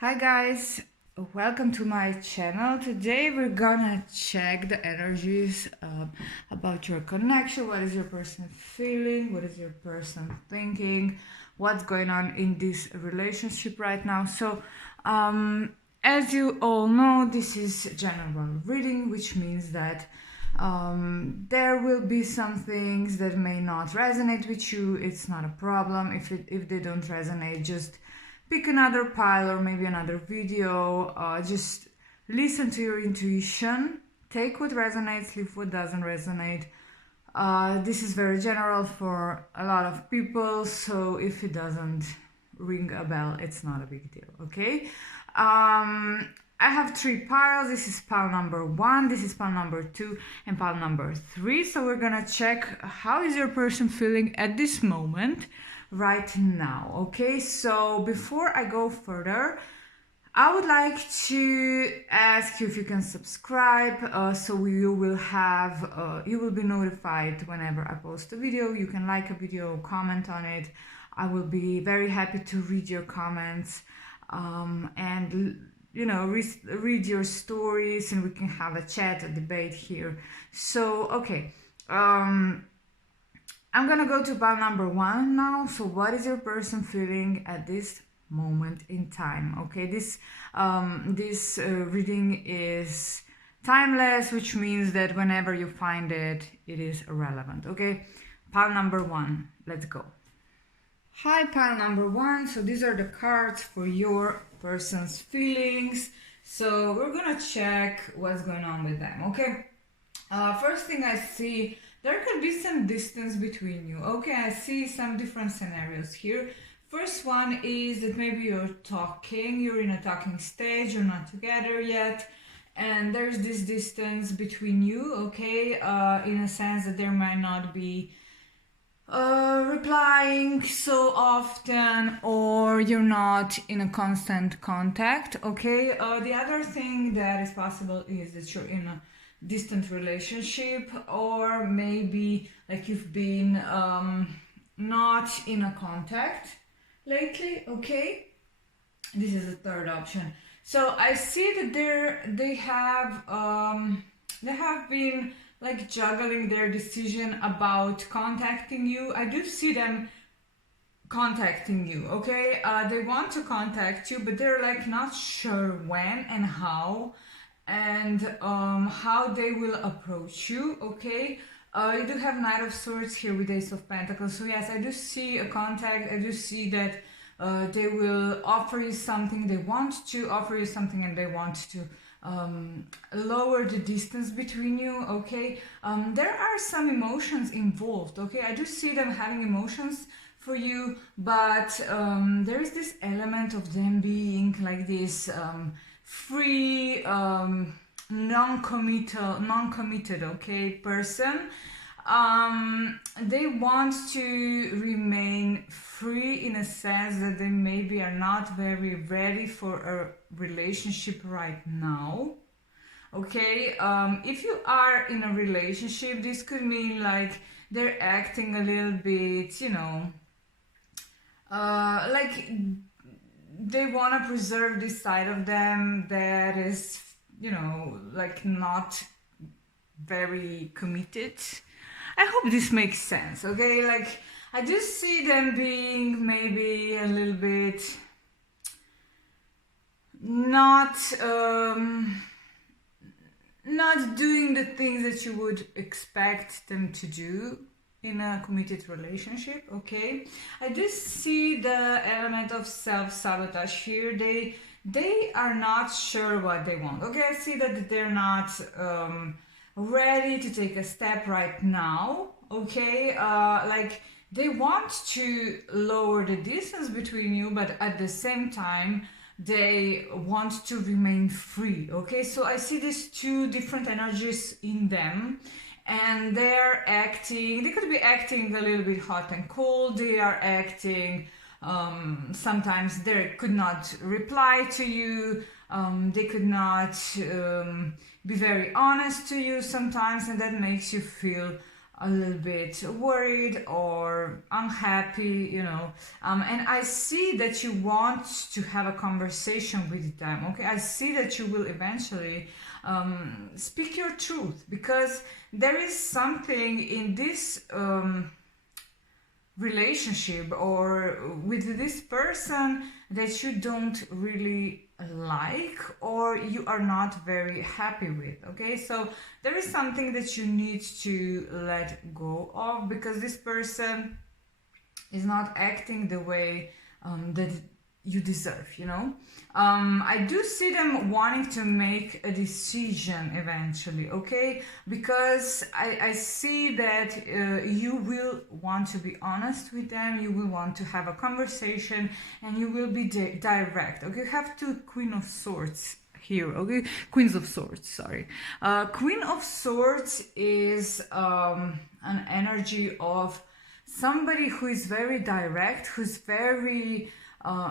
Hi guys, welcome to my channel. Today we're gonna check the energies about your connection. What is your person feeling? What is your person thinking? What's going on in this relationship right now? So as you all know, this is general reading, which means that there will be some things that may not resonate with you. It's not a problem if they don't resonate. Just pick another pile or maybe another video. Just listen to your intuition. Take what resonates, leave what doesn't resonate. This is very general for a lot of people, so if it doesn't ring a bell, it's not a big deal, okay? I have 3 piles. This is pile number 1, this is pile number 2, and pile number 3. So we're gonna check how is your person feeling at this moment right now. Okay, so before I go further, I would like to ask you if you can subscribe, so you will be notified whenever I post a video. You can like a video, comment on it. I will be very happy to read your comments and read your stories, and we can have a chat, a debate here. So okay, I'm gonna go to pile number 1 now. So what is your person feeling at this moment in time? Okay, this reading is timeless, which means that whenever you find it, it is relevant. Okay, pile number 1, let's go. Hi, pile number 1. So these are the cards for your person's feelings. So we're gonna check what's going on with them. Okay, first thing I see, there could be some distance between you. Okay, I see some different scenarios here. First one is that maybe you're in a talking stage, you're not together yet, and there's this distance between you, okay, in a sense that there might not be replying so often, or you're not in a constant contact, okay. The other thing that is possible is that you're in a distant relationship, or maybe like you've been not in a contact lately, okay. This is the third option. So I see that they have been like juggling their decision about contacting you. I do see them contacting you, okay. They want to contact you, but they're like not sure when and how, and how they will approach you, okay. You do have Knight of Swords here with Ace of Pentacles. So yes, I do see a contact. I do see that they will offer you something. They want to offer you something, and they want to lower the distance between you, okay. There are some emotions involved, okay. I do see them having emotions for you, but there is this element of them being like this free, non-committed, okay, person. They want to remain free in a sense that they maybe are not very ready for a relationship right now, okay. If you are in a relationship, this could mean like they're acting a little bit, like they want to preserve this side of them that is, like not very committed. I hope this makes sense, okay. Like I just see them being maybe a little bit not doing the things that you would expect them to do in a committed relationship, okay. I just see the element of self-sabotage here. They are not sure what they want, okay. I see that they're not ready to take a step right now, okay. Like they want to lower the distance between you, but at the same time they want to remain free, okay. So I see these two different energies in them, and they could be acting a little bit hot and cold. They are acting, sometimes they could not reply to you, they could not be very honest to you sometimes, and that makes you feel a little bit worried or unhappy, you know, and I see that you want to have a conversation with them. Okay, I see that you will eventually speak your truth, because there is something in this relationship or with this person that you don't really like or you are not very happy with. Okay, so there is something that you need to let go of, because this person is not acting the way that you deserve, you know. I do see them wanting to make a decision eventually, okay, because I see that you will want to be honest with them, you will want to have a conversation, and you will be direct. Okay, you have two Queen of Swords here. Okay, Queens of Swords, sorry. Queen of Swords is an energy of somebody who is very direct, who's very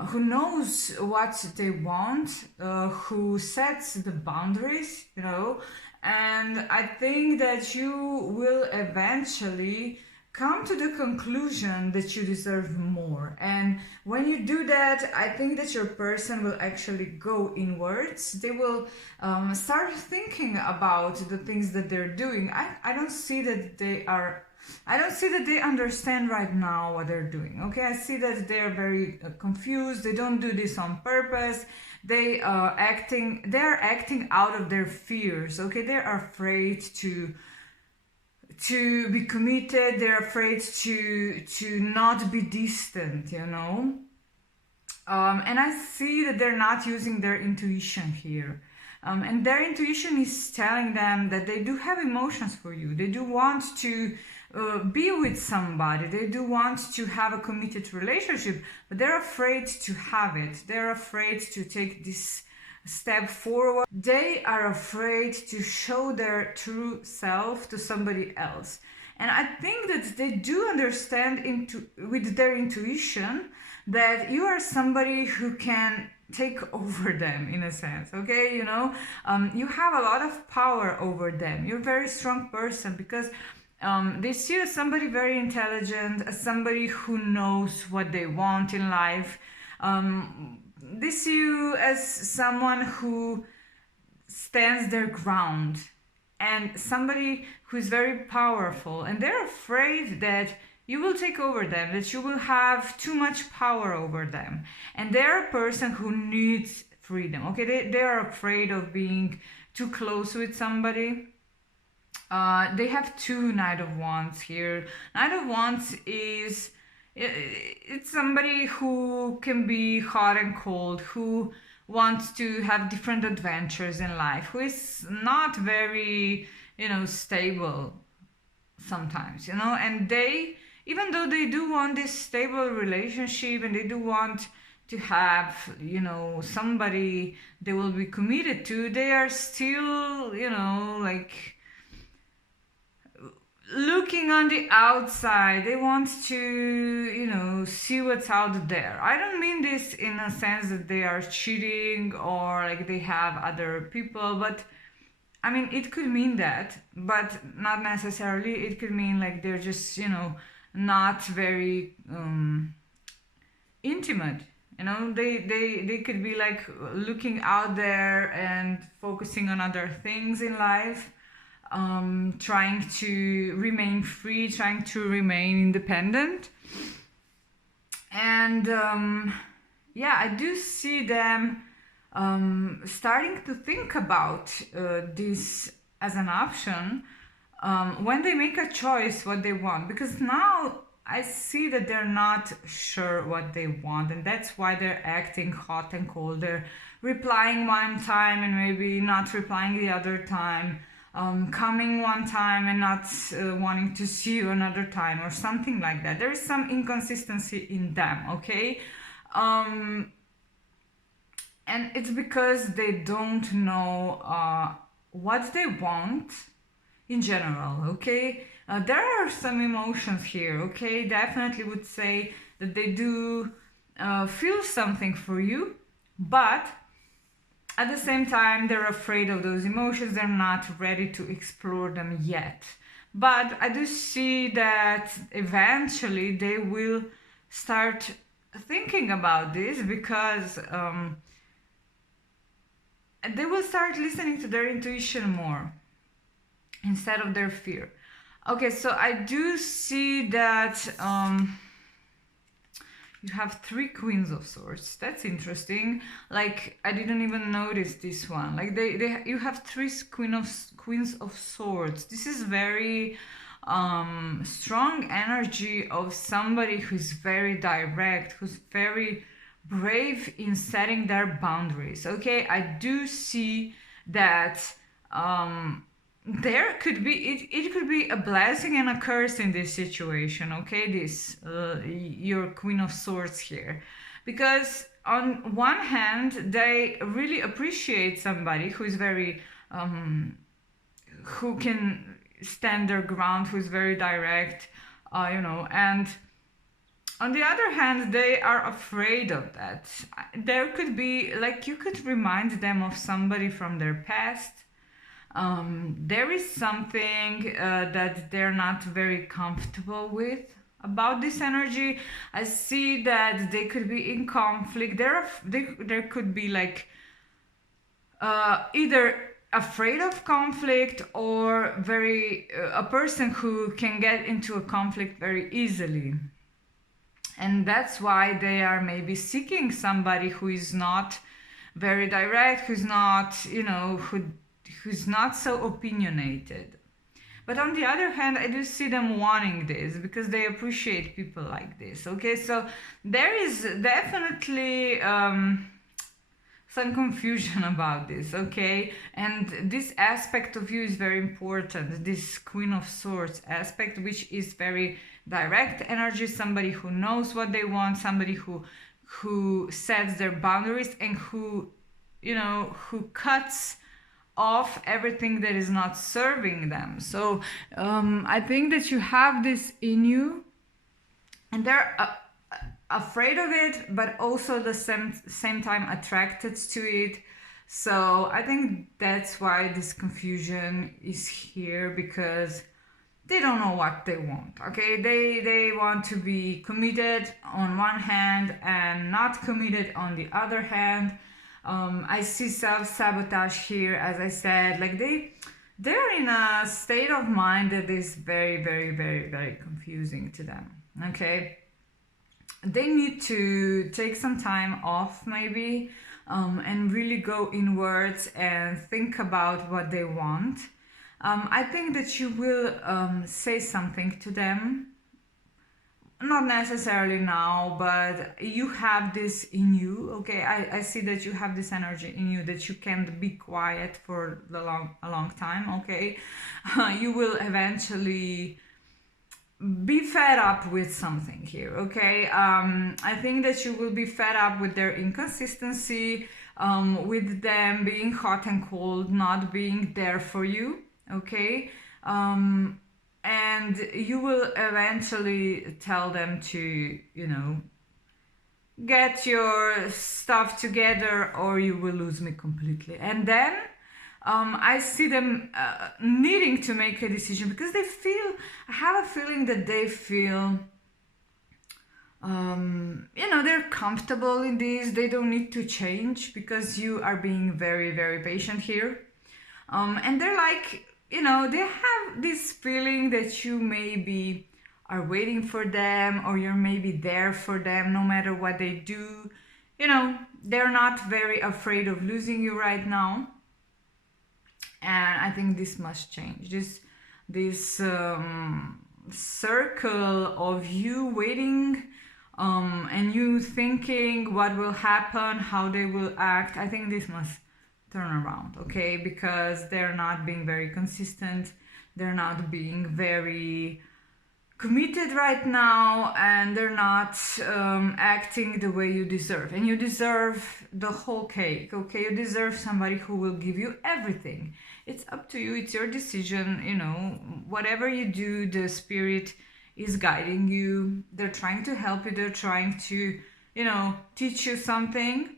who knows what they want, who sets the boundaries, you know. And I think that you will eventually come to the conclusion that you deserve more. And when you do that, I think that your person will actually go inwards. They will start thinking about the things that they're doing. I don't see that they understand right now what they're doing. Okay, I see that they're very confused. They don't do this on purpose. They're acting out of their fears. Okay, they're afraid to be committed. They're afraid to not be distant, you know. And I see that they're not using their intuition here. And their intuition is telling them that they do have emotions for you. They do want to be with somebody. They do want to have a committed relationship, but they're afraid to have it. They're afraid to take this step forward. They are afraid to show their true self to somebody else. And I think that they do understand with their intuition that you are somebody who can take over them, in a sense. Okay, you know, you have a lot of power over them. You're a very strong person, because they see you as somebody very intelligent, as somebody who knows what they want in life. They see you as someone who stands their ground, and somebody who is very powerful, and they're afraid that you will take over them, that you will have too much power over them. And they're a person who needs freedom. Okay, they're afraid of being too close with somebody. They have two Knight of Wands here. Knight of Wands is, it's somebody who can be hot and cold, who wants to have different adventures in life, who is not very, you know, stable sometimes, you know. And they, even though they do want this stable relationship and they do want to have, you know, somebody they will be committed to, they are still, you know, like looking on the outside. They want to, you know, see what's out there. I don't mean this in a sense that they are cheating or like they have other people, but I mean, it could mean that, but not necessarily. It could mean like they're just, you know, not very intimate. You know, they could be like looking out there and focusing on other things in life, trying to remain free, trying to remain independent. And yeah, I do see them starting to think about this as an option when they make a choice what they want, because now I see that they're not sure what they want, and that's why they're acting hot and cold. They're replying one time and maybe not replying the other time, coming one time and not wanting to see you another time, or something like that. There is some inconsistency in them, okay? And it's because they don't know what they want in general, okay? There are some emotions here, okay? Definitely would say that they do feel something for you, but at the same time, they're afraid of those emotions. They're not ready to explore them yet. But I do see that eventually they will start thinking about this, because they will start listening to their intuition more instead of their fear. Okay, so I do see that you have 3 Queens of Swords. That's interesting. Like, I didn't even notice this one. Like, you have 3 Queens of Swords. This is very strong energy of somebody who's very direct, who's very brave in setting their boundaries. Okay, I do see that there could be it could be a blessing and a curse in this situation. Okay, this your Queen of Swords here, because on one hand they really appreciate somebody who is very who can stand their ground, who is very direct, and on the other hand they are afraid of that. There could be, like, you could remind them of somebody from their past. There is something that they're not very comfortable with about this energy. I see that they could be in conflict. There could be like either afraid of conflict, or very a person who can get into a conflict very easily. And that's why they are maybe seeking somebody who is not very direct, who's not, who's not so opinionated. But on the other hand, I do see them wanting this because they appreciate people like this. Okay, so there is definitely some confusion about this. Okay, and this aspect of you is very important. This Queen of Swords aspect, which is very direct energy, somebody who knows what they want, somebody who sets their boundaries, and who cuts off everything that is not serving them. So I think that you have this in you, and they're afraid of it, but also the same time attracted to it. So I think that's why this confusion is here, because they don't know what they want. Okay, they want to be committed on one hand and not committed on the other hand. I see self-sabotage here, as I said. Like, they're in a state of mind that is very, very, very, very confusing to them. Okay, they need to take some time off, maybe, and really go inwards and think about what they want. I think that you will say something to them. Not necessarily now, but you have this in you. Okay, I see that you have this energy in you, that you can't be quiet for a long time. Okay, you will eventually be fed up with something here. Okay, I think that you will be fed up with their inconsistency, with them being hot and cold, not being there for you. Okay, and you will eventually tell them to, get your stuff together, or you will lose me completely. And then I see them needing to make a decision, because I have a feeling that they feel, they're comfortable in this. They don't need to change, because you are being very, very patient here. And they're like, they have this feeling that you maybe are waiting for them, or you're maybe there for them no matter what they do. They're not very afraid of losing you right now. And I think this must change. This circle of you waiting, and you thinking what will happen, how they will act, I think this must turn around. Okay, because they're not being very consistent, they're not being very committed right now, and they're not acting the way you deserve. And you deserve the whole cake. Okay, you deserve somebody who will give you everything. It's up to you, it's your decision. Whatever you do, the spirit is guiding you. They're trying to help you, they're trying to teach you something.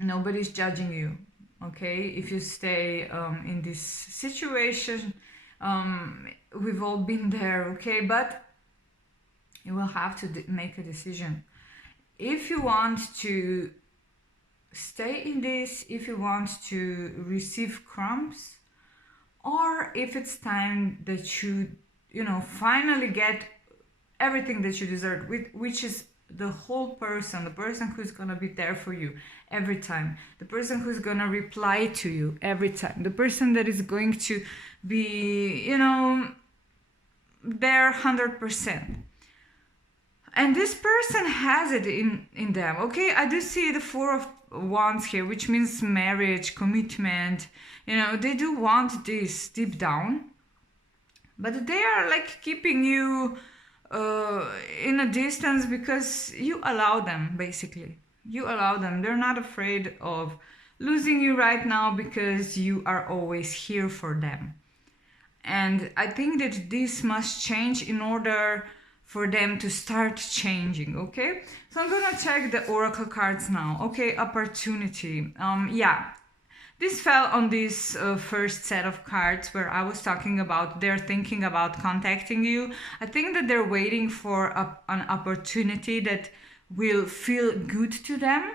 Nobody's judging you. Okay, if you stay in this situation, We've all been there, okay? But you will have to make a decision. If you want to stay in this, if you want to receive crumbs, or if it's time that you finally get everything that you deserve, which is the whole person, the person who's gonna be there for you every time, the person who's gonna reply to you every time, the person that is going to be, there 100%. And this person has it in them, okay? I do see the Four of Wands here, which means marriage, commitment. They do want this deep down, but they are like keeping you in a distance because you allow them, basically. You allow them. They're not afraid of losing you right now because you are always here for them. And I think that this must change in order for them to start changing, okay? So I'm gonna check the oracle cards now. Okay, opportunity. This fell on this first set of cards where I was talking about they're thinking about contacting you. I think that they're waiting for an opportunity that will feel good to them.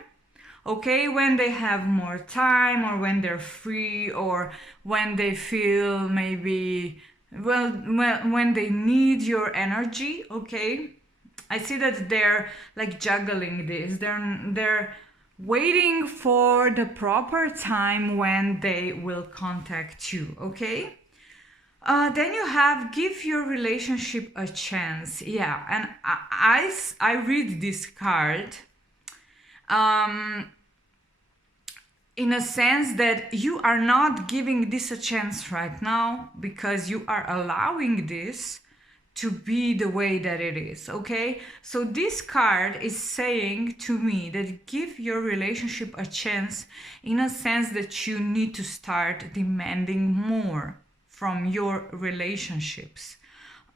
Okay, when they have more time, or when they're free, or when they feel maybe, when they need your energy, okay? I see that they're like juggling this. They're waiting for the proper time when they will contact you, okay? Then you have give your relationship a chance. Yeah, and I read this card in a sense that you are not giving this a chance right now because you are allowing this to be the way that it is, okay? So this card is saying to me that give your relationship a chance in a sense that you need to start demanding more from your relationships.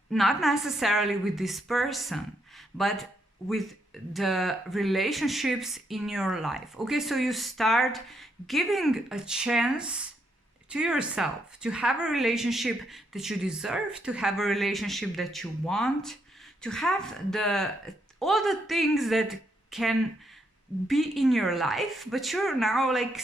Not necessarily with this person, but with the relationships in your life, okay? So you start giving a chance to yourself to have a relationship that you deserve, to have a relationship that you want, to have all the things that can be in your life, but you're now like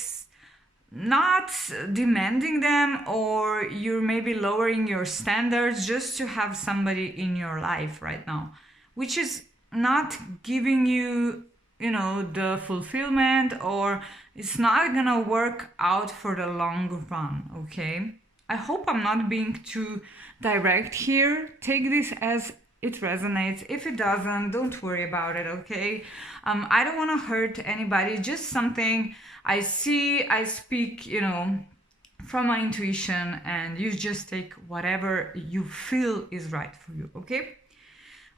not demanding them, or you're maybe lowering your standards just to have somebody in your life right now, which is not giving you the fulfillment, or it's not gonna work out for the long run, okay? I hope I'm not being too direct here. Take this as it resonates. If it doesn't, don't worry about it, okay? I don't want to hurt anybody, just something I see, I speak, from my intuition, and you just take whatever you feel is right for you, okay?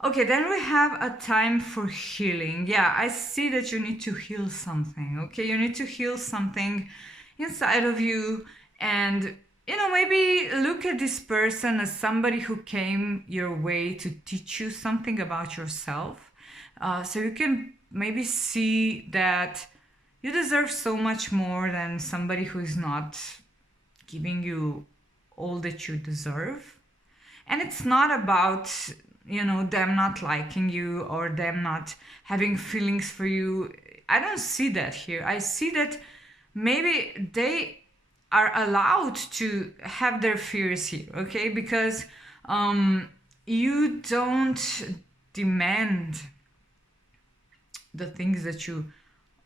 Okay, then we have a time for healing. Yeah, I see that you need to heal something, okay? You need to heal something inside of you, and, maybe look at this person as somebody who came your way to teach you something about yourself. So you can maybe see that you deserve so much more than somebody who is not giving you all that you deserve. And it's not about them not liking you or them not having feelings for you. I don't see that here. I see that maybe they are allowed to have their fears here, okay? Because you don't demand the things that you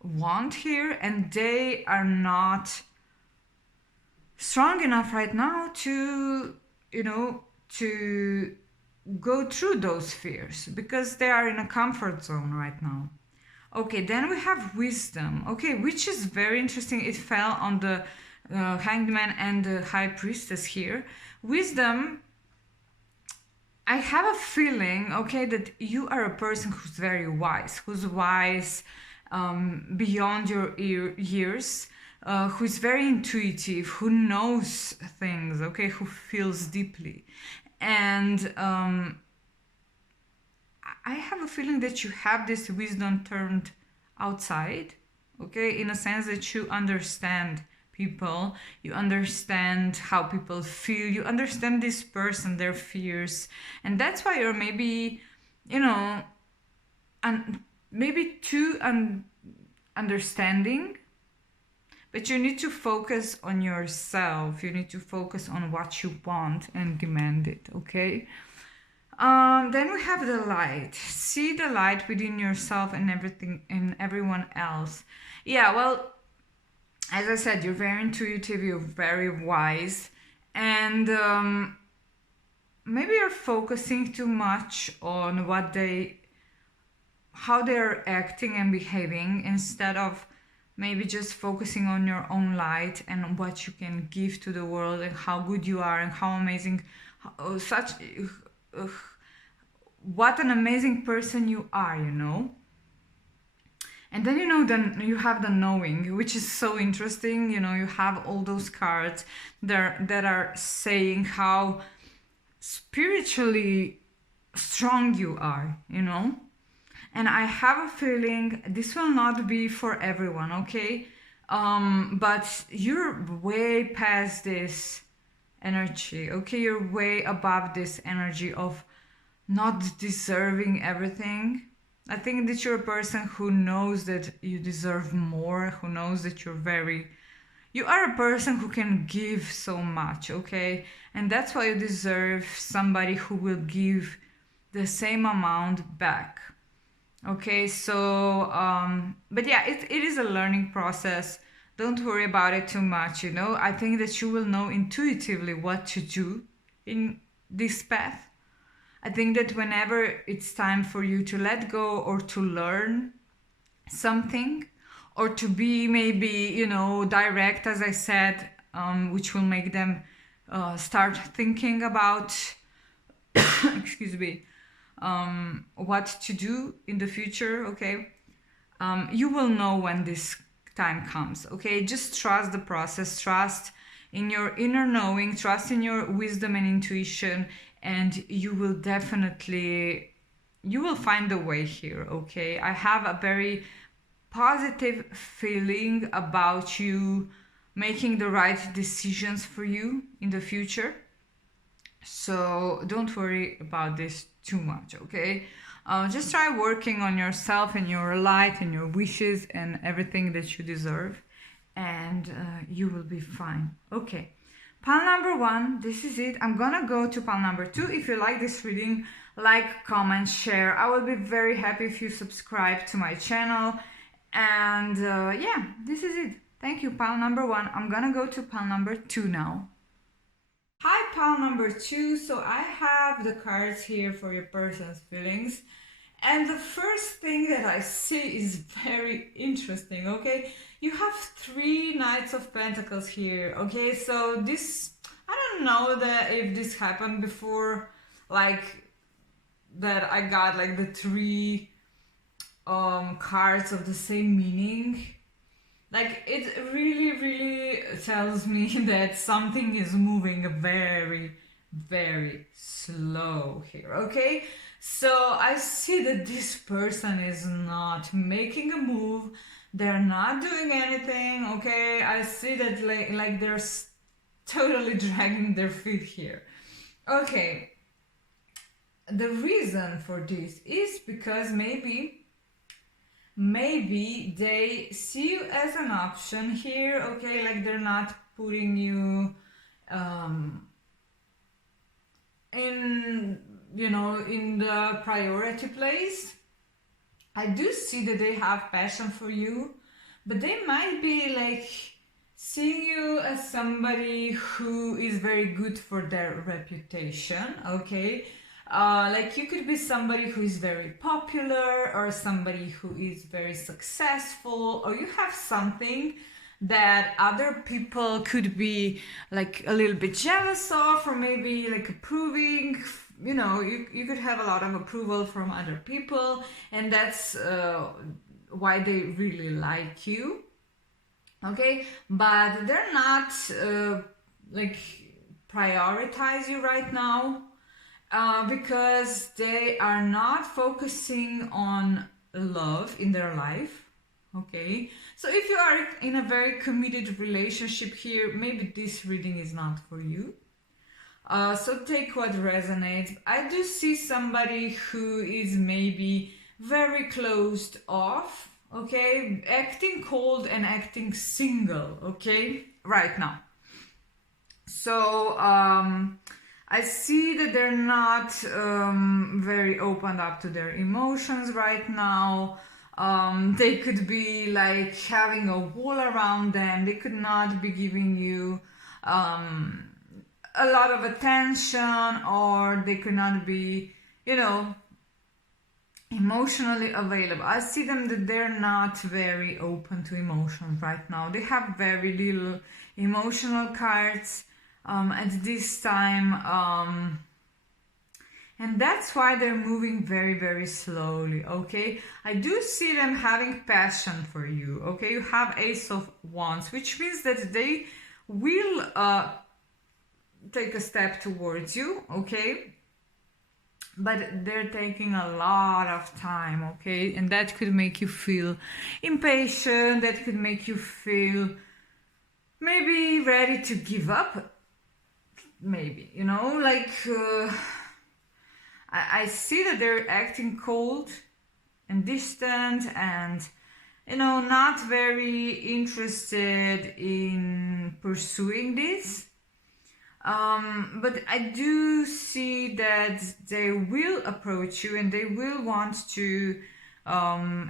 want here, and they are not strong enough right now to to go through those fears, because they are in a comfort zone right now. Okay, then we have wisdom, okay, which is very interesting. It fell on the Hanged Man and the High Priestess here. Wisdom, I have a feeling, okay, that you are a person who's very wise, beyond your years, who's very intuitive, who knows things, okay, who feels deeply. And I have a feeling that you have this wisdom turned outside, okay, in a sense that you understand people, you understand how people feel, you understand this person, their fears, and that's why you're maybe, you know, maybe too understanding. But you need to focus on yourself. You need to focus on what you want and demand it, okay? Then we have the light. See the light within yourself and everything and everyone else. Yeah, well, as I said, you're very intuitive, you're very wise, and maybe you're focusing too much on how they're acting and behaving, instead of maybe just focusing on your own light and what you can give to the world and how good you are and how amazing, what an amazing person you are, you know. And then, you know, then you have the knowing, which is so interesting. You know, you have all those cards that are saying how spiritually strong you are, you know. And I have a feeling this will not be for everyone, okay? But you're way past this energy, okay? You're way above this energy of not deserving everything. I think that you're a person who knows that you deserve more, who knows that you are a person who can give so much, okay? And that's why you deserve somebody who will give the same amount back. Okay, so, but yeah, it is a learning process. Don't worry about it too much, you know. I think that you will know intuitively what to do in this path. I think that whenever it's time for you to let go or to learn something, or to be maybe, you know, direct, as I said, which will make them start thinking about, excuse me, what to do in the future, okay? You will know when this time comes, okay? Just trust the process, trust in your inner knowing, trust in your wisdom and intuition, and you will find a way here, okay? I have a very positive feeling about you making the right decisions for you in the future. So don't worry about this too much, okay? Just try working on yourself and your light and your wishes and everything that you deserve, and you will be fine. Okay, pile number 1, this is it. I'm gonna go to pile number 2. If you like this reading, like, comment, share. I will be very happy if you subscribe to my channel. And yeah, this is it. Thank you, pile number 1. I'm gonna go to pile number 2 now. Hi, pile number 2. So I have the cards here for your person's feelings. And the first thing that I see is very interesting, okay? You have 3 Knights of Pentacles here, okay? So this, I don't know if this happened before, like, that I got like the 3 cards of the same meaning. Like, it really tells me that something is moving very, very slow here, okay? So I see that this person is not making a move. They're not doing anything, okay? I see that like they're totally dragging their feet here. Okay. The reason for this is because maybe they see you as an option here, okay? Like, they're not putting you in, you know, in the priority place. I do see that they have passion for you, but they might be like seeing you as somebody who is very good for their reputation, okay? Like, you could be somebody who is very popular, or somebody who is very successful, or you have something that other people could be like a little bit jealous of, or maybe like approving. You know, you could have a lot of approval from other people, and that's why they really like you, okay? But they're not like prioritize you right now. Because they are not focusing on love in their life, Okay, so if you are in a very committed relationship here, maybe this reading is not for you. So take what resonates. I do see somebody who is maybe very closed off, okay, acting cold and acting single, okay, right now. So I see that they're not very opened up to their emotions right now. They could be like having a wall around them. They could not be giving you a lot of attention, or they could not be, you know, emotionally available. I see them that they're not very open to emotions right now. They have very little emotional cards at this time, and that's why they're moving very, very slowly. Okay, I do see them having passion for you. Okay, you have Ace of Wands, which means that they will take a step towards you. Okay, but they're taking a lot of time. Okay, and that could make you feel impatient. That could make you feel maybe ready to give up. Maybe, you know, like I see that they're acting cold and distant and, you know, not very interested in pursuing this. But I do see that they will approach you and they will want to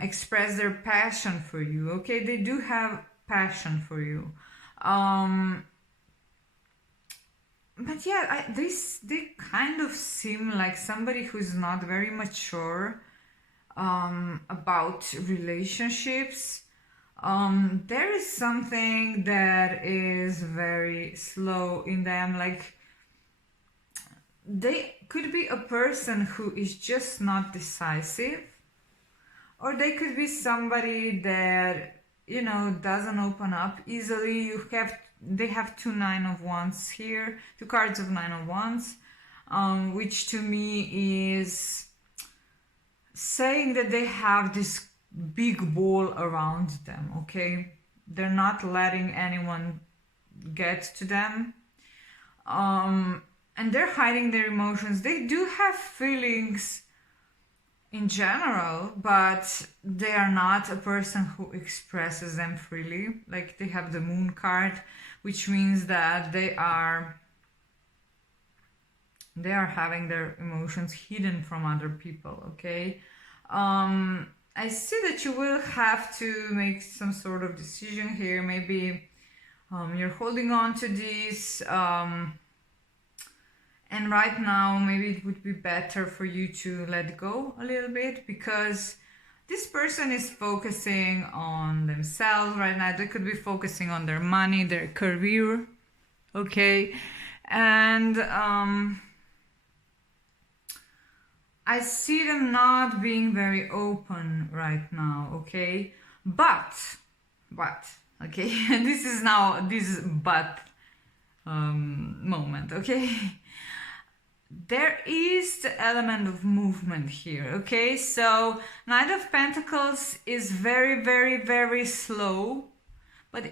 express their passion for you. Okay, they do have passion for you. But yeah, they kind of seem like somebody who's not very mature about relationships. There is something that is very slow in them. Like, they could be a person who is just not decisive, or they could be somebody that, you know, doesn't open up easily. They have two Nine of Wands here, two cards of Nine of Wands, which to me is saying that they have this big wall around them. Okay, they're not letting anyone get to them, and they're hiding their emotions. They do have feelings in general, but they are not a person who expresses them freely. Like, they have the Moon card, which means that they are having their emotions hidden from other people. Okay, I see that you will have to make some sort of decision here. Maybe you're holding on to this, and right now maybe it would be better for you to let go a little bit, because this person is focusing on themselves right now. They could be focusing on their money, their career, okay? And I see them not being very open right now, okay? But, okay? This is but moment, okay? There is the element of movement here, okay? So Knight of Pentacles is very, very, very slow, but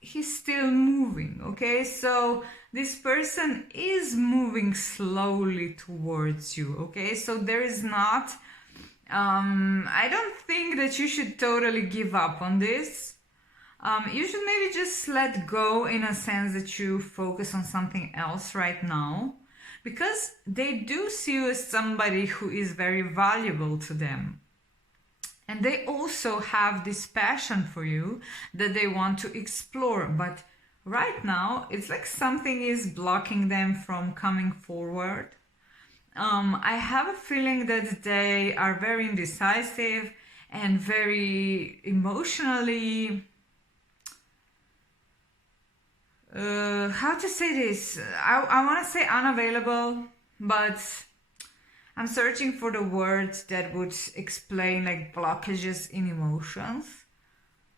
he's still moving, okay? So this person is moving slowly towards you, okay? So there is not, I don't think that you should totally give up on this. You should maybe just let go, in a sense that you focus on something else right now, because they do see you as somebody who is very valuable to them. And they also have this passion for you that they want to explore. But right now, it's like something is blocking them from coming forward. I have a feeling that they are very indecisive and very emotionally... how to say this? I want to say unavailable, but I'm searching for the words that would explain like blockages in emotions.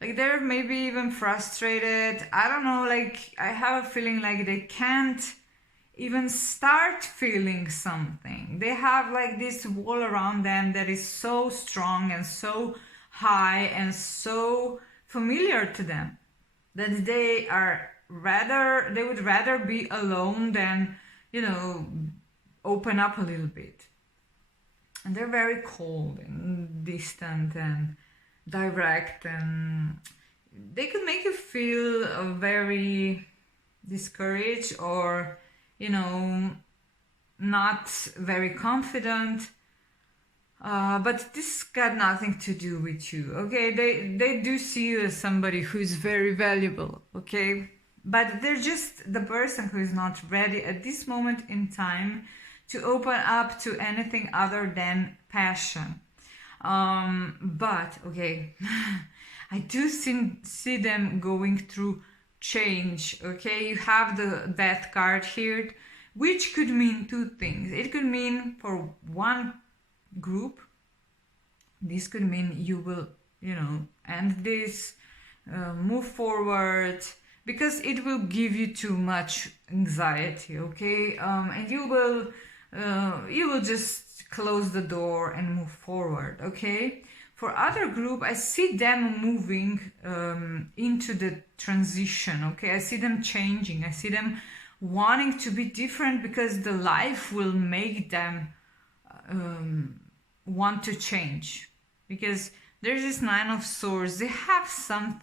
Like, they're maybe even frustrated. I don't know, like, I have a feeling like they can't even start feeling something. They have like this wall around them that is so strong and so high and so familiar to them that they would rather be alone than, you know, open up a little bit. And they're very cold and distant and direct, and they could make you feel very discouraged or, you know, not very confident. But this got nothing to do with you, okay? They do see you as somebody who's very valuable, okay? But they're just the person who is not ready at this moment in time to open up to anything other than passion. But, okay, I do see them going through change, okay? You have the Death card here, which could mean two things. It could mean for one group, this could mean you will, you know, end this, move forward, because it will give you too much anxiety, okay? And you will just close the door and move forward, okay? For other group, I see them moving into the transition, okay? I see them changing. I see them wanting to be different because the life will make them want to change. Because there's this Nine of Swords. They have some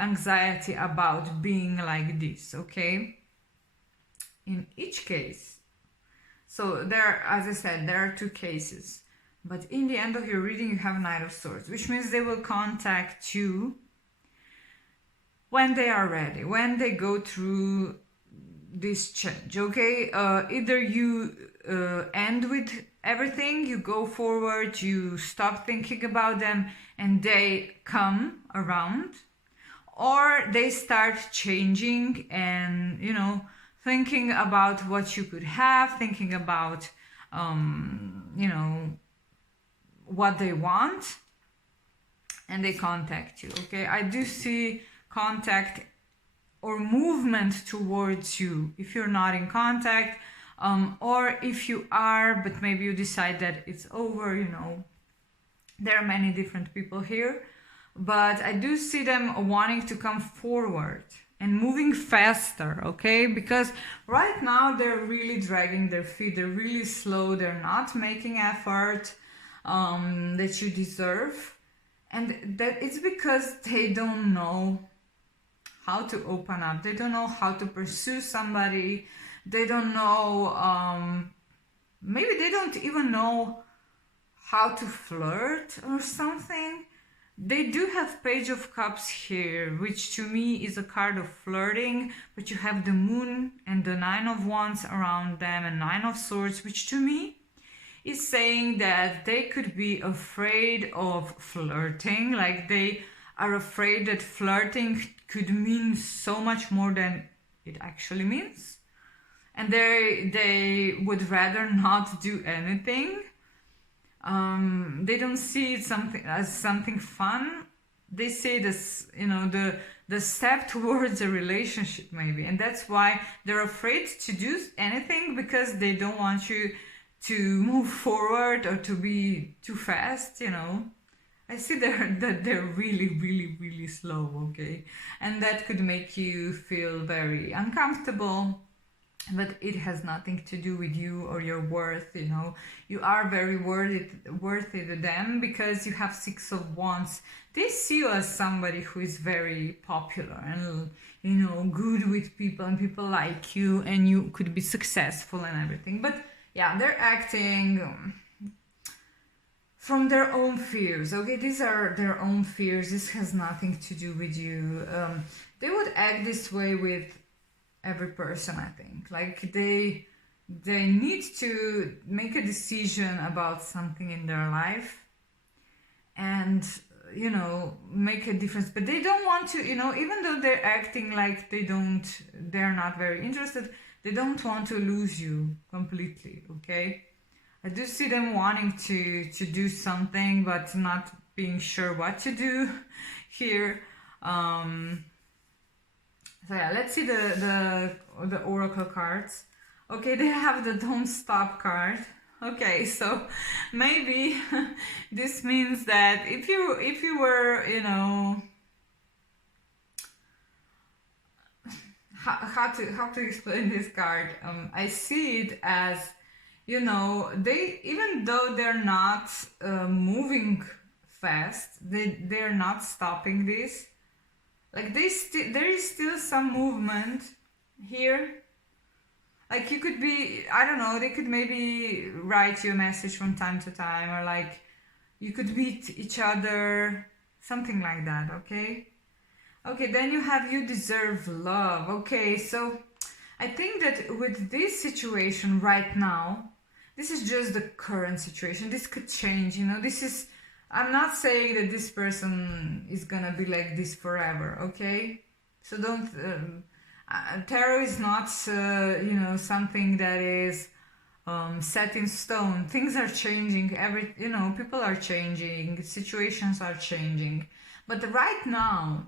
anxiety about being like this, okay? In each case. So there, as I said, there are two cases. But in the end of your reading, you have Knight of Swords, which means they will contact you when they are ready, when they go through this change, okay? Either you end with everything, you go forward, you stop thinking about them, and they come around, or they start changing and, you know, thinking about what you could have, thinking about, you know, what they want, and they contact you, okay? I do see contact or movement towards you if you're not in contact, or if you are, but maybe you decide that it's over, you know. There are many different people here, but I do see them wanting to come forward and moving faster, okay? Because right now they're really dragging their feet, they're really slow, they're not making effort that you deserve, and that it's because they don't know how to open up, they don't know how to pursue somebody, they don't know, maybe they don't even know how to flirt or something. They do have Page of Cups here, which to me is a card of flirting, but you have the Moon and the Nine of Wands around them and Nine of Swords, which to me is saying that they could be afraid of flirting, like they are afraid that flirting could mean so much more than it actually means, and they would rather not do anything. They don't see it as something fun. They see this, you know, the step towards a relationship maybe, and that's why they're afraid to do anything, because they don't want you to move forward or to be too fast, you know. I see that they're really, really, really slow, okay? And that could make you feel very uncomfortable, but it has nothing to do with you or your worth, you know. You are very worthy to them because you have Six of Wands. They see you as somebody who is very popular and, you know, good with people, and people like you, and you could be successful and everything. But yeah, they're acting from their own fears, okay? These are their own fears. This has nothing to do with you. They would act this way with every person, I think. Like they need to make a decision about something in their life and, you know, make a difference. But they don't want to, you know, even though they're acting like they're not very interested, they don't want to lose you completely, okay? I do see them wanting to do something, but not being sure what to do here. So yeah, let's see the oracle cards. Okay, they have the Don't Stop card. Okay, so maybe this means that if you were, you know, how to explain this card? I see it as, you know, they, even though they're not moving fast, they're not stopping this. Like there is still some movement here. Like you could be, I don't know, they could maybe write you a message from time to time, or like you could meet each other, something like that. Okay. Okay, then you have you deserve love. Okay, so I think that with this situation right now, this is just the current situation. This could change, you know. This is, I'm not saying that this person is gonna be like this forever, okay? So don't, tarot is not, you know, something that is set in stone. Things are changing, you know, people are changing, situations are changing. But right now,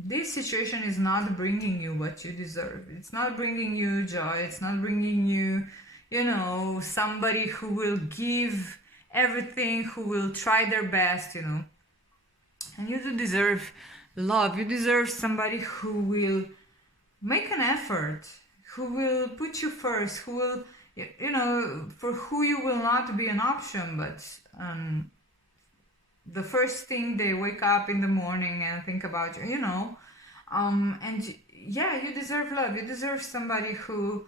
this situation is not bringing you what you deserve. It's not bringing you joy. It's not bringing you, you know, somebody who will give everything, who will try their best, you know. And you do deserve love. You deserve somebody who will make an effort, who will put you first, who will, you know, for who you will not be an option, but the first thing they wake up in the morning and think about you, you know. And yeah, you deserve love. You deserve somebody who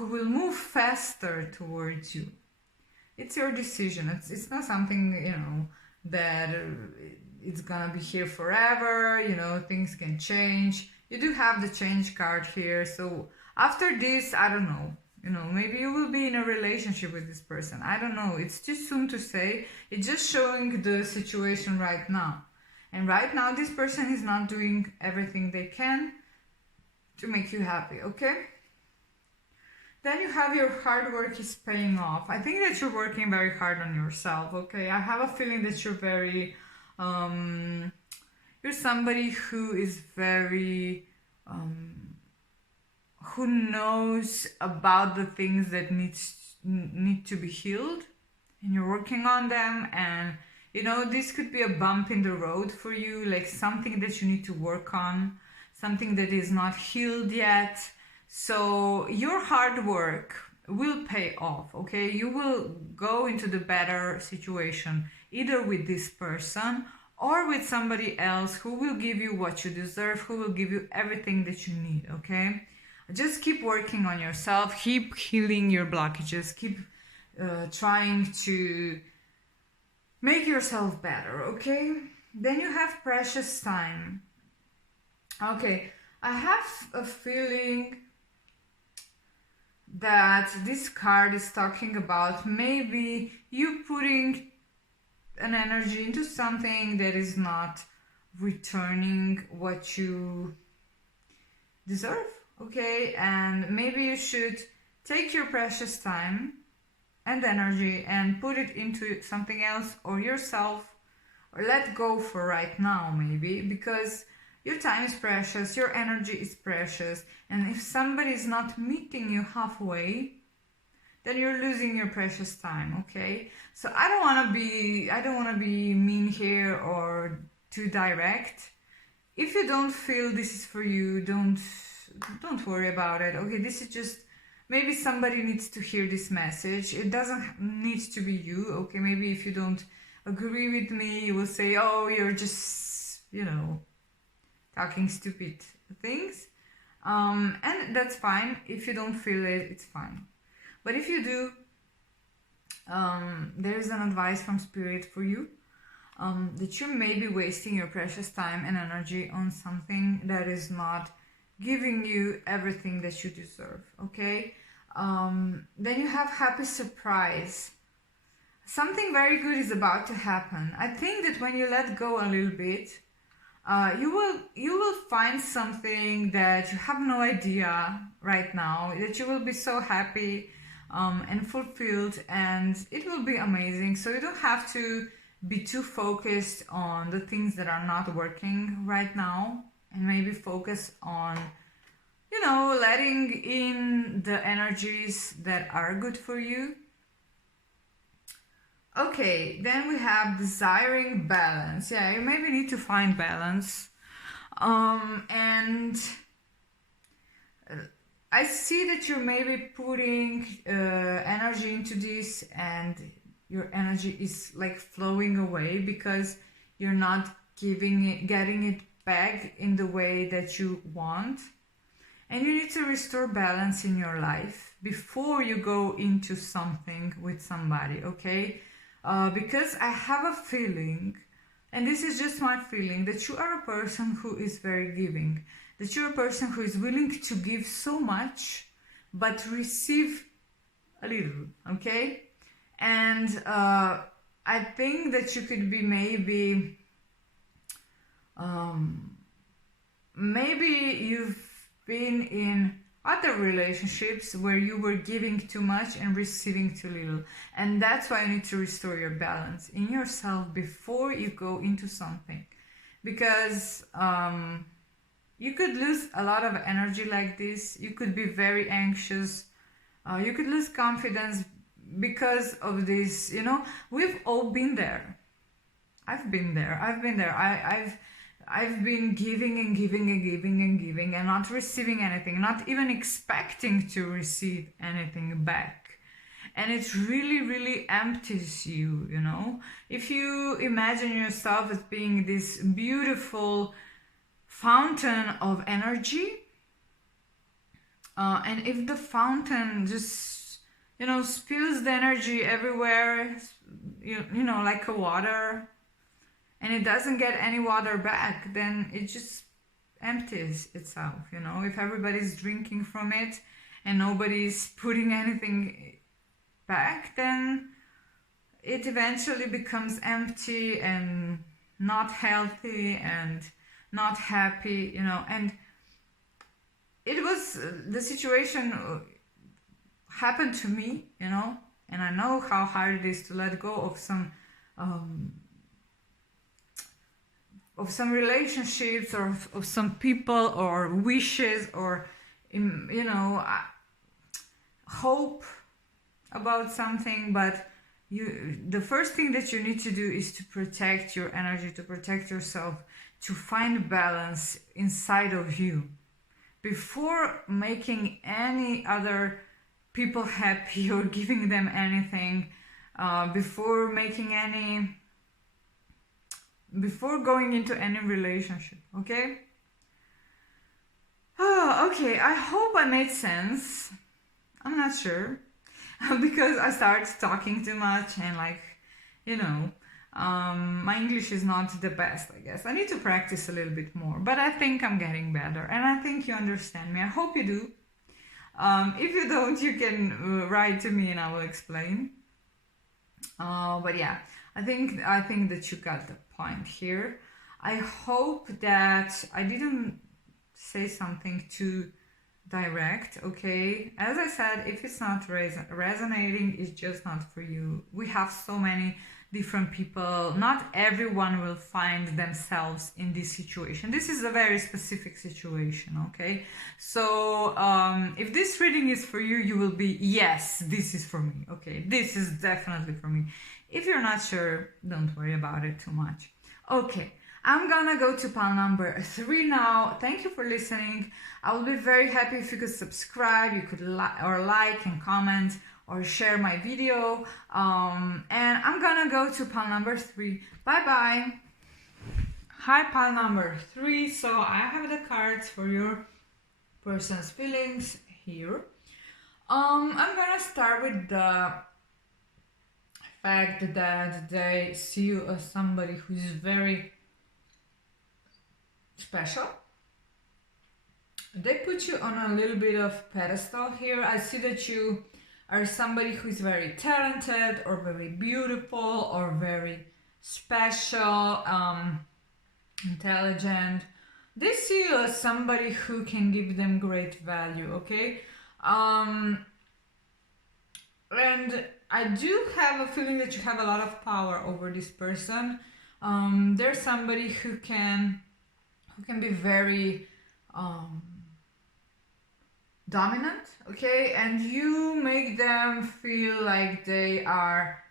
will move faster towards you. It's your decision. It's not something, you know, that it's gonna be here forever. You know, things can change. You do have the change card here. So after this, I don't know. You know, maybe you will be in a relationship with this person. I don't know. It's too soon to say. It's just showing the situation right now. And right now, this person is not doing everything they can to make you happy, okay? Then you have your hard work is paying off. I think that you're working very hard on yourself, okay? I have a feeling that you're very, you're somebody who is very, who knows about the things that need to be healed, and you're working on them. And you know, this could be a bump in the road for you, like something that you need to work on, something that is not healed yet. So your hard work will pay off, okay? You will go into the better situation, either with this person or with somebody else who will give you what you deserve, who will give you everything that you need, okay? Just keep working on yourself, keep healing your blockages, keep trying to make yourself better, okay? Then you have precious time. Okay, I have a feeling that this card is talking about maybe you putting an energy into something that is not returning what you deserve, okay? And maybe you should take your precious time and energy and put it into something else or yourself, or let go for right now, maybe, because your time is precious, your energy is precious, and if somebody is not meeting you halfway, then you're losing your precious time, okay? So I don't want to be mean here or too direct. If you don't feel this is for you, don't worry about it, okay? This is just, maybe somebody needs to hear this message. It doesn't need to be you, okay? Maybe if you don't agree with me, you will say, oh, you're just, you know, talking stupid things. And that's fine. If you don't feel it, it's fine. But if you do, there is an advice from Spirit for you, that you may be wasting your precious time and energy on something that is not giving you everything that you deserve, okay? Then you have happy surprise. Something very good is about to happen. I think that when you let go a little bit, you will find something that you have no idea right now, that you will be so happy and fulfilled, and it will be amazing. So you don't have to be too focused on the things that are not working right now, and maybe focus on, you know, letting in the energies that are good for you. Okay, then we have desiring balance. Yeah, you maybe need to find balance. And I see that you're maybe putting energy into this, and your energy is like flowing away because you're not getting it back in the way that you want. And you need to restore balance in your life before you go into something with somebody, okay? Because I have a feeling, and this is just my feeling, that you are a person who is very giving, that you're a person who is willing to give so much but receive a little, okay? And I think that you could be maybe you've been in other relationships where you were giving too much and receiving too little, and that's why you need to restore your balance in yourself before you go into something, because you could lose a lot of energy like this. You could be very anxious, you could lose confidence because of this. You know, we've all been there. I've been there. I've been giving and giving and giving and giving and not receiving anything, not even expecting to receive anything back. And it really, really empties you, you know. If you imagine yourself as being this beautiful fountain of energy, and if the fountain just, you know, spills the energy everywhere, you know, like a water, and it doesn't get any water back, then it just empties itself, you know. If everybody's drinking from it and nobody's putting anything back, then it eventually becomes empty and not healthy and not happy, you know. And it was the situation happened to me, you know, and I know how hard it is to let go of some relationships or of some people or wishes or, you know, hope about something. But the first thing that you need to do is to protect your energy, to protect yourself, to find balance inside of you before making any other people happy or giving them anything, before going into any relationship, okay? Oh, okay, I hope I made sense. I'm not sure because I started talking too much and, like, you know, my English is not the best, I guess. I need to practice a little bit more, but I think I'm getting better and I think you understand me. I hope you do. If you don't, you can write to me and I will explain. But yeah, I think that you got the point here. I hope that I didn't say something too direct, okay? As I said, if it's not resonating, it's just not for you. We have so many different people. Not everyone will find themselves in this situation. This is a very specific situation, okay? So if this reading is for you, you will be, yes, this is for me, okay? This is definitely for me. If you're not sure, don't worry about it too much. Okay, I'm gonna go to pile number 3 now. Thank you for listening. I will be very happy if you could subscribe, you could like and comment or share my video. And I'm gonna go to pile number 3. Bye bye. Hi, pile number 3. So I have the cards for your person's feelings here. I'm gonna start with the fact that they see you as somebody who's very special. They put you on a little bit of pedestal here. I see that you are somebody who is very talented or very beautiful or very special, intelligent. They see you as somebody who can give them great value, okay? And I do have a feeling that you have a lot of power over this person. There's somebody who can be very dominant, okay? And you make them feel like they are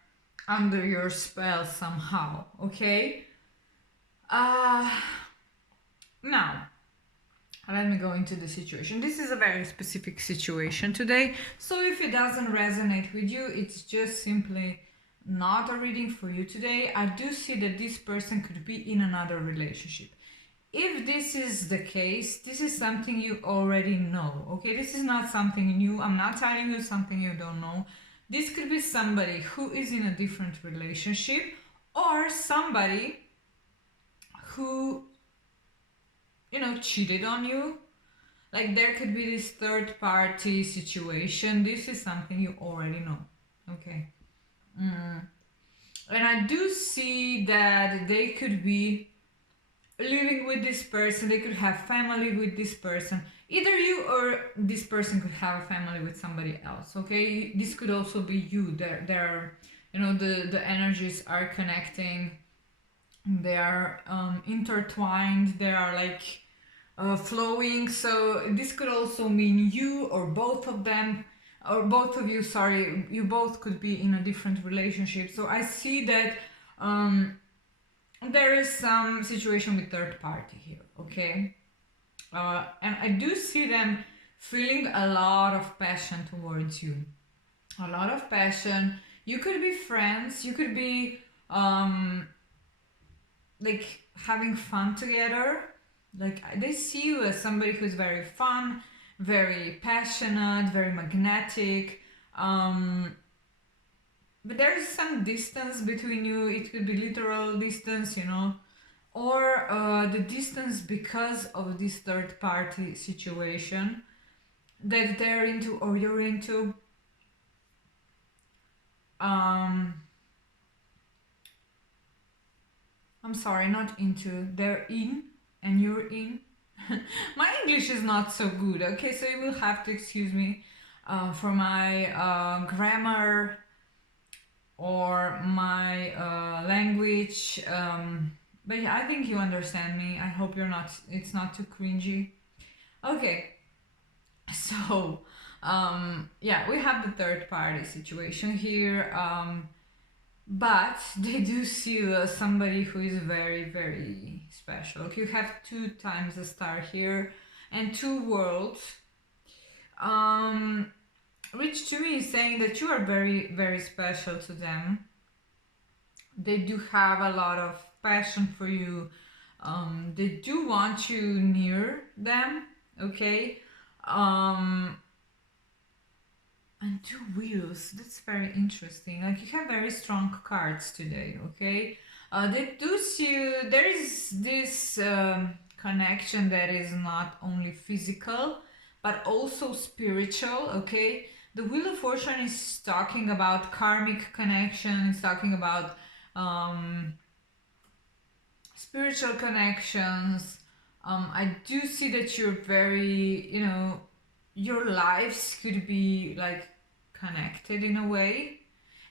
under your spell somehow, okay? Now, let me go into the situation. This is a very specific situation today, so if it doesn't resonate with you, it's just simply not a reading for you today. I do see that this person could be in another relationship. If this is the case, this is something you already know, okay? This is not something new. I'm not telling you something you don't know. This could be somebody who is in a different relationship, or somebody who, cheated on you. Like, there could be this third party situation. This is something you already know, okay? And I do see that they could be living with this person. They could have family with this person. Either you or this person could have a family with somebody else, okay? This could also be you. There the energies are connecting. They are intertwined. They are like flowing. So this could also mean you or both of them, or both of you, sorry, you both could be in a different relationship. So I see that there is some situation with third party here, okay? And I do see them feeling a lot of passion towards you. A lot of passion. You could be friends, you could be like having fun together. Like, they see you as somebody who's very fun, very passionate, very magnetic. But there is some distance between you. It could be literal distance, or the distance because of this third party situation that they're into or you're into. I'm sorry, not into. They're in and you're in. My English is not so good, okay? So you will have to excuse me for my grammar or my language. But yeah, I think you understand me. I hope it's not too cringy. Okay, so yeah, we have the third party situation here. But they do see you as somebody who is very, very special. Okay, you have 2 times the star here and 2 worlds. Which to me is saying that you are very, very special to them. They do have a lot of passion for you. They do want you near them, okay? And 2 wheels, that's very interesting. Like, you have very strong cards today, okay? They do see you, there is this connection that is not only physical, but also spiritual, okay? The Wheel of Fortune is talking about karmic connection, it's talking about spiritual connections. I do see that you're very, your lives could be like connected in a way,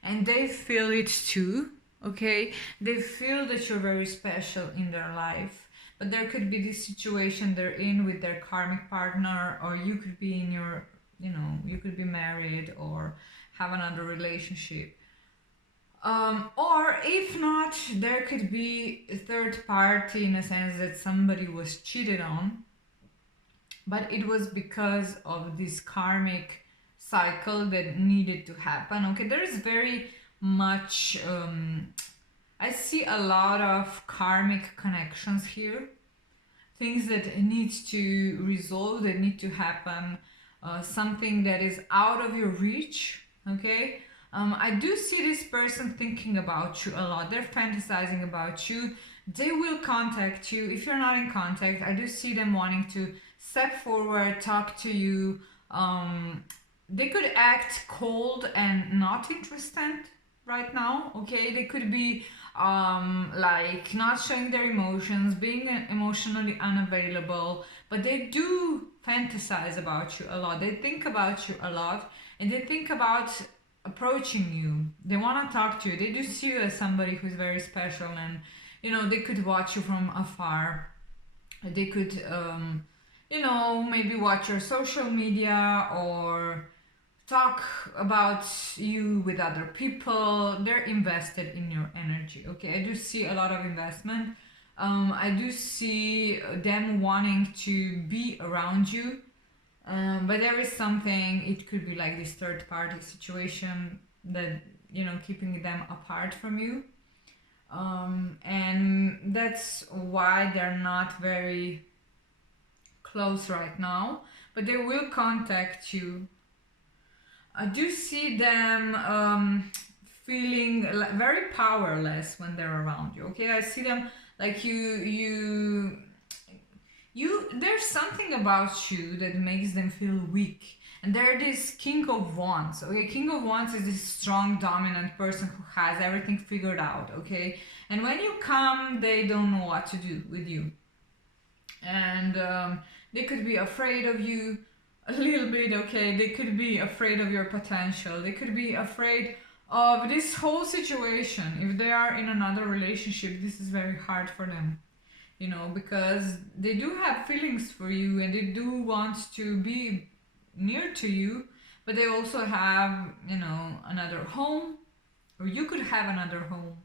and they feel it too, okay? They feel that you're very special in their life, but there could be this situation they're in with their karmic partner, or you could be in your, you could be married or have another relationship. Or if not, there could be a third party in a sense that somebody was cheated on, but it was because of this karmic cycle that needed to happen. Okay, there is very much, I see a lot of karmic connections here, things that need to resolve, that need to happen, something that is out of your reach, okay? I do see this person thinking about you a lot. They're fantasizing about you. They will contact you. If you're not in contact, I do see them wanting to step forward, talk to you. They could act cold and not interested right now, okay? They could be like not showing their emotions, being emotionally unavailable, but they do fantasize about you a lot. They think about you a lot, and they think about approaching you. They want to talk to you. They do see you as somebody who's very special, and they could watch you from afar. They could maybe watch your social media or talk about you with other people. They're invested in your energy. Okay, I do see a lot of investment. I do see them wanting to be around you, but there is something, it could be like this third party situation that, you know, keeping them apart from you. And that's why they're not very close right now, but they will contact you. I do see them feeling very powerless when they're around you. Okay, I see them like there's something about you that makes them feel weak. And they're this King of Wands. Okay, King of Wands is this strong, dominant person who has everything figured out. Okay, and when you come, they don't know what to do with you, and they could be afraid of you a little bit. Okay, they could be afraid of your potential. They could be afraid of this whole situation. If they are in another relationship, this is very hard for them, you know, because they do have feelings for you and they do want to be near to you, but they also have, you know, another home, or you could have another home.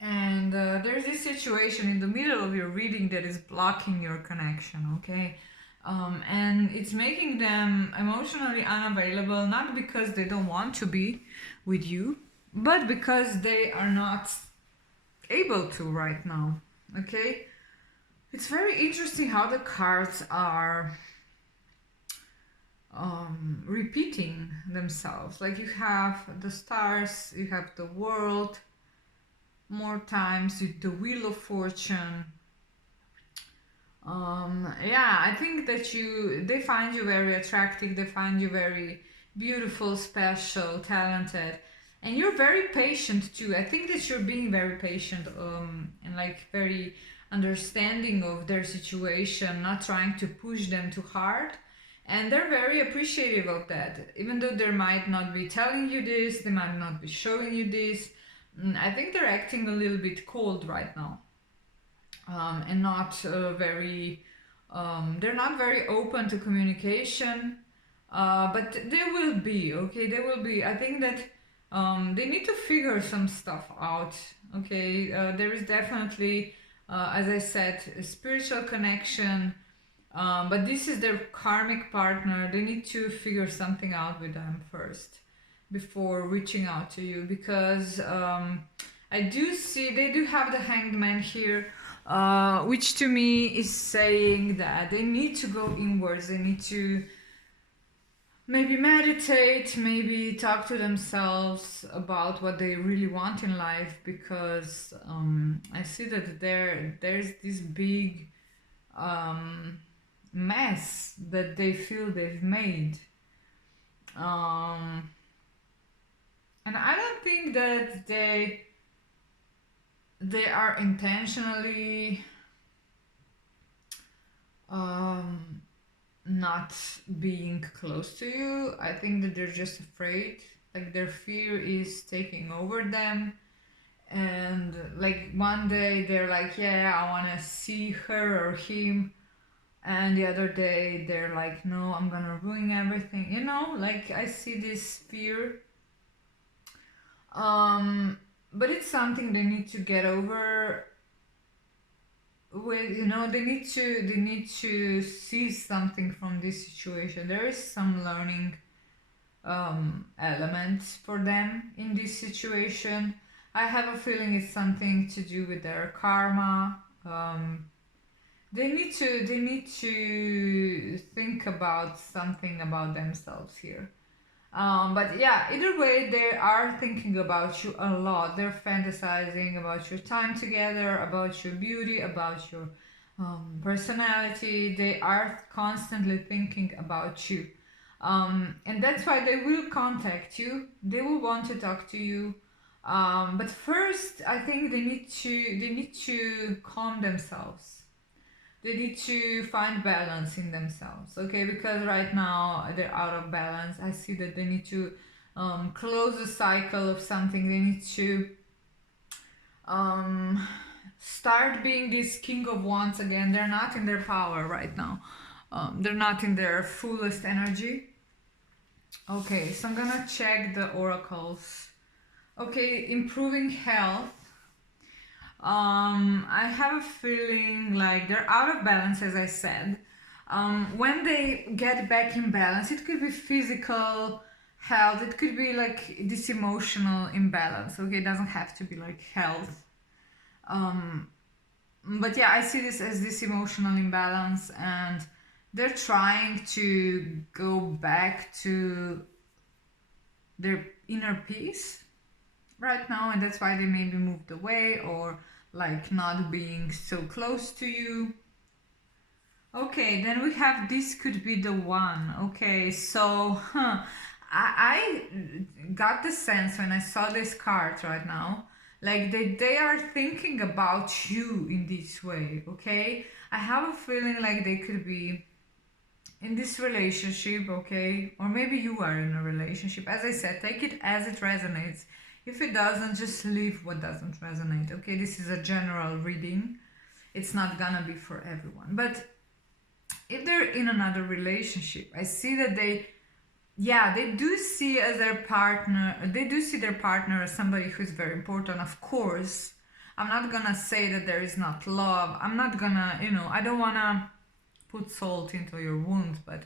And there's this situation in the middle of your reading that is blocking your connection. Okay, and it's making them emotionally unavailable, not because they don't want to be with you, but because they are not able to right now. Okay, it's very interesting how the cards are repeating themselves. Like you have the stars, you have the world more times with the Wheel of Fortune. Yeah, I think that they find you very attractive, they find you very beautiful, special, talented, and you're very patient too. I think that you're being very patient, and like very understanding of their situation, not trying to push them too hard. And they're very appreciative of that, even though they might not be telling you this, they might not be showing you this. I think they're acting a little bit cold right now, and not very. They're not very open to communication, but they will be. Okay, they will be. I think that they need to figure some stuff out. Okay, there is definitely, as I said, a spiritual connection. But this is their karmic partner. They need to figure something out with them first before reaching out to you, because I do see they do have the Hanged Man here, which to me is saying that they need to go inwards. They need to maybe meditate, maybe talk to themselves about what they really want in life, because I see that there's this big mess that they feel they've made, and I don't think that they are intentionally not being close to you. I think that they're just afraid, like their fear is taking over them, and like one day they're like, yeah, I want to see her or him, and the other day they're like, no, I'm gonna ruin everything, you know, like I see this fear. But it's something they need to get over with, you know. They need to see something from this situation. There is some learning elements for them in this situation. I have a feeling it's something to do with their karma. They need to think about something about themselves here. But yeah, either way, they are thinking about you a lot. They're fantasizing about your time together, about your beauty, about your personality. They are constantly thinking about you. And that's why they will contact you. They will want to talk to you. But first, I think they need to calm themselves. They need to find balance in themselves, okay? Because right now they're out of balance. I see that they need to close the cycle of something. They need to start being this King of Wands again. They're not in their power right now. They're not in their fullest energy. Okay, so I'm gonna check the oracles. Okay, improving health. I have a feeling like they're out of balance, as I said. When they get back in balance, it could be physical health, it could be like this emotional imbalance. Okay, it doesn't have to be like health. But yeah, I see this as this emotional imbalance, and they're trying to go back to their inner peace right now, and that's why they maybe moved away or like not being so close to you. Okay, then we have this could be the one. Okay, so I got the sense when I saw this card right now, like they are thinking about you in this way. Okay, I have a feeling like they could be in this relationship. Okay, or maybe you are in a relationship. As I said, take it as it resonates. If it doesn't, just leave what doesn't resonate. Okay, this is a general reading, it's not gonna be for everyone. But if they're in another relationship, I see that they do see as their partner, they do see their partner as somebody who's very important. Of course, I'm not gonna say that there is not love. I'm not gonna, I don't wanna put salt into your wound, but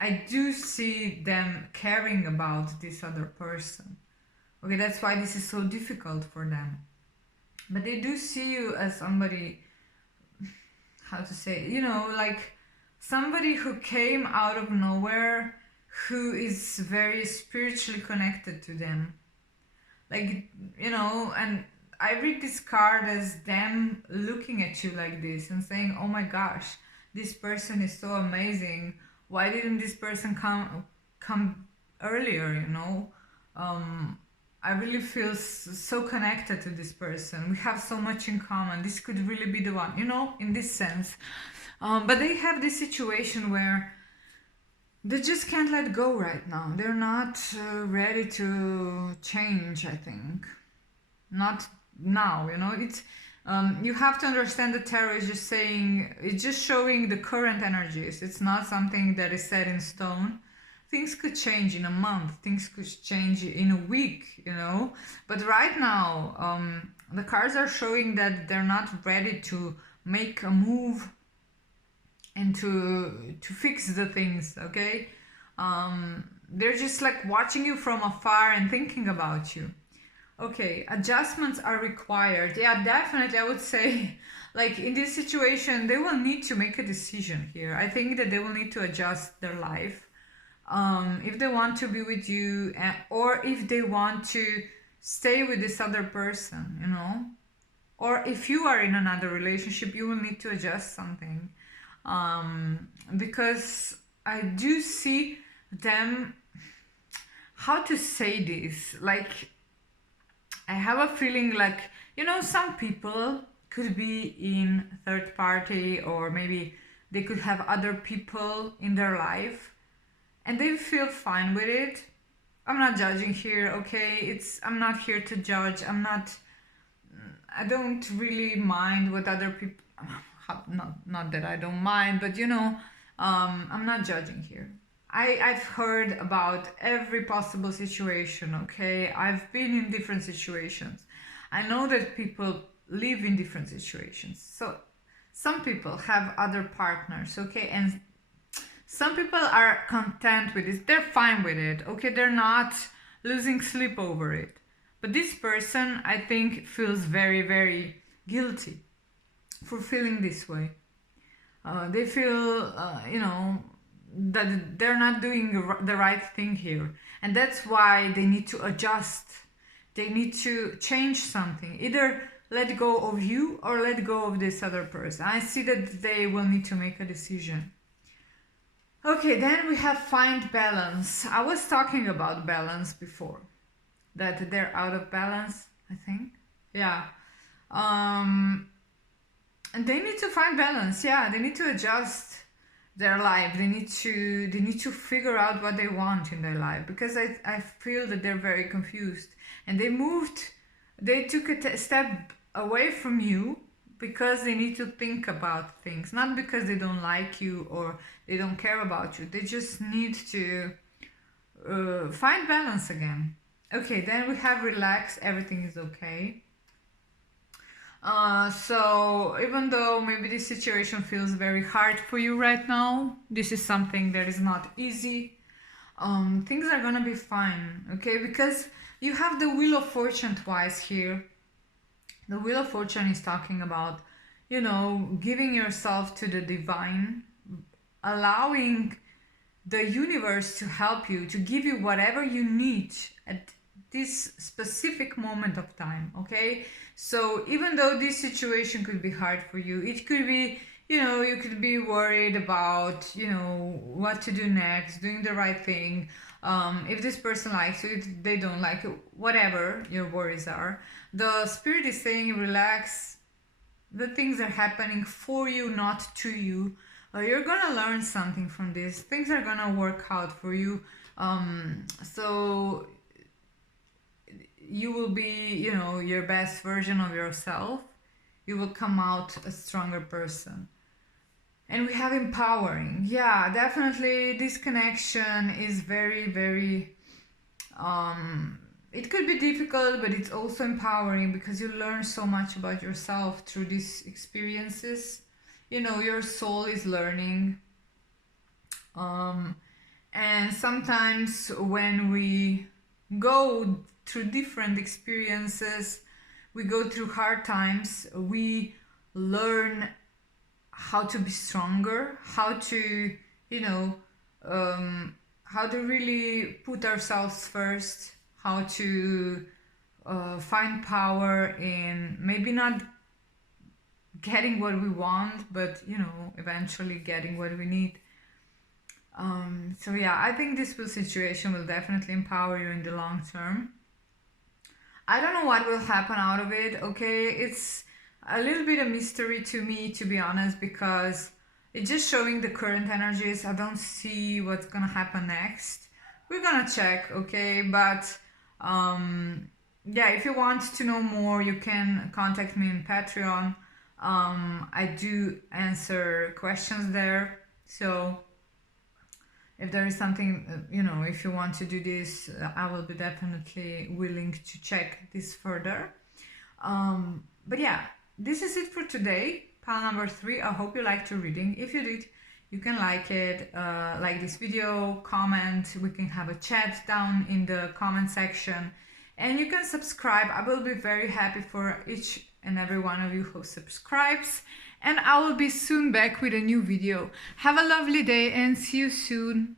I do see them caring about this other person. Okay, that's why this is so difficult for them. But they do see you as somebody, how to say, like somebody who came out of nowhere, who is very spiritually connected to them. Like, and I read this card as them looking at you like this and saying, oh my gosh, this person is so amazing. Why didn't this person come earlier, I really feel so connected to this person. We have so much in common. This could really be the one, in this sense. But they have this situation where they just can't let go right now. They're not ready to change, I think. Not now, it's you have to understand the tarot is just saying, it's just showing the current energies. It's not something that is set in stone. Things could change in a month, things could change in a week, but right now the cards are showing that they're not ready to make a move and to fix the things. Okay, they're just like watching you from afar and thinking about you. Okay, adjustments are required. Yeah, definitely. I would say, like in this situation, they will need to make a decision here. I think that they will need to adjust their life. If they want to be with you, or if they want to stay with this other person, or if you are in another relationship, you will need to adjust something. Because I do see them, how to say this, like I have a feeling like, some people could be in third party, or maybe they could have other people in their life and they feel fine with it. I'm not judging here, okay? I'm not here to judge. I don't really mind what other people, not that I don't mind, but I'm not judging here. I've heard about every possible situation, okay? I've been in different situations. I know that people live in different situations. So some people have other partners, okay? And some people are content with it. They're fine with it, okay? They're not losing sleep over it. But this person, I think, feels very, very guilty for feeling this way. They feel, that they're not doing the right thing here. And that's why they need to adjust. They need to change something. Either let go of you or let go of this other person. I see that they will need to make a decision. Okay, then we have find balance. I was talking about balance before. That they're out of balance, I think. Yeah. And they need to find balance. Yeah, they need to adjust their life. They need to figure out what they want in their life, because I feel that they're very confused, and they took a step away from you because they need to think about things, not because they don't like you or they don't care about you. They just need to find balance again. Okay, then we have relax, everything is okay. So even though maybe this situation feels very hard for you right now, this is something that is not easy. Things are gonna be fine, okay? Because you have the Wheel of Fortune twice here. The Wheel of Fortune is talking about, you know, giving yourself to the divine, allowing the universe to help you, to give you whatever you need at this specific moment of time, okay? So even though this situation could be hard for you, it could be, you know, you could be worried about, you know, what to do next, doing the right thing, if this person likes you, if they don't like you, whatever your worries are. The spirit is saying relax, the things are happening for you, not to you. You're gonna learn something from this. Things are gonna work out for you. So you will be, you know, your best version of yourself. You will come out a stronger person. And we have empowering. Yeah, definitely this connection is very, very, it could be difficult, but it's also empowering because you learn so much about yourself through these experiences. You know, your soul is learning. And sometimes when we go through different experiences, we go through hard times, we learn how to be stronger, how to, you know, how to really put ourselves first, how to find power in maybe not getting what we want, but, you know, eventually getting what we need. So yeah, I think this situation will definitely empower you in the long term. I don't know what will happen out of it, okay? It's a little bit a mystery to me, to be honest, because it's just showing the current energies. I don't see what's gonna happen next. We're gonna check, okay? But yeah, if you want to know more, you can contact me on Patreon. I do answer questions there. So if there is something, you know, if you want to do this, I will be definitely willing to check this further. But yeah, this is it for today, pile number 3. I hope you liked your reading. If you did, you can like it, like this video, comment, we can have a chat down in the comment section, and you can subscribe. I will be very happy for each and every one of you who subscribes, and I will be soon back with a new video. Have a lovely day and see you soon.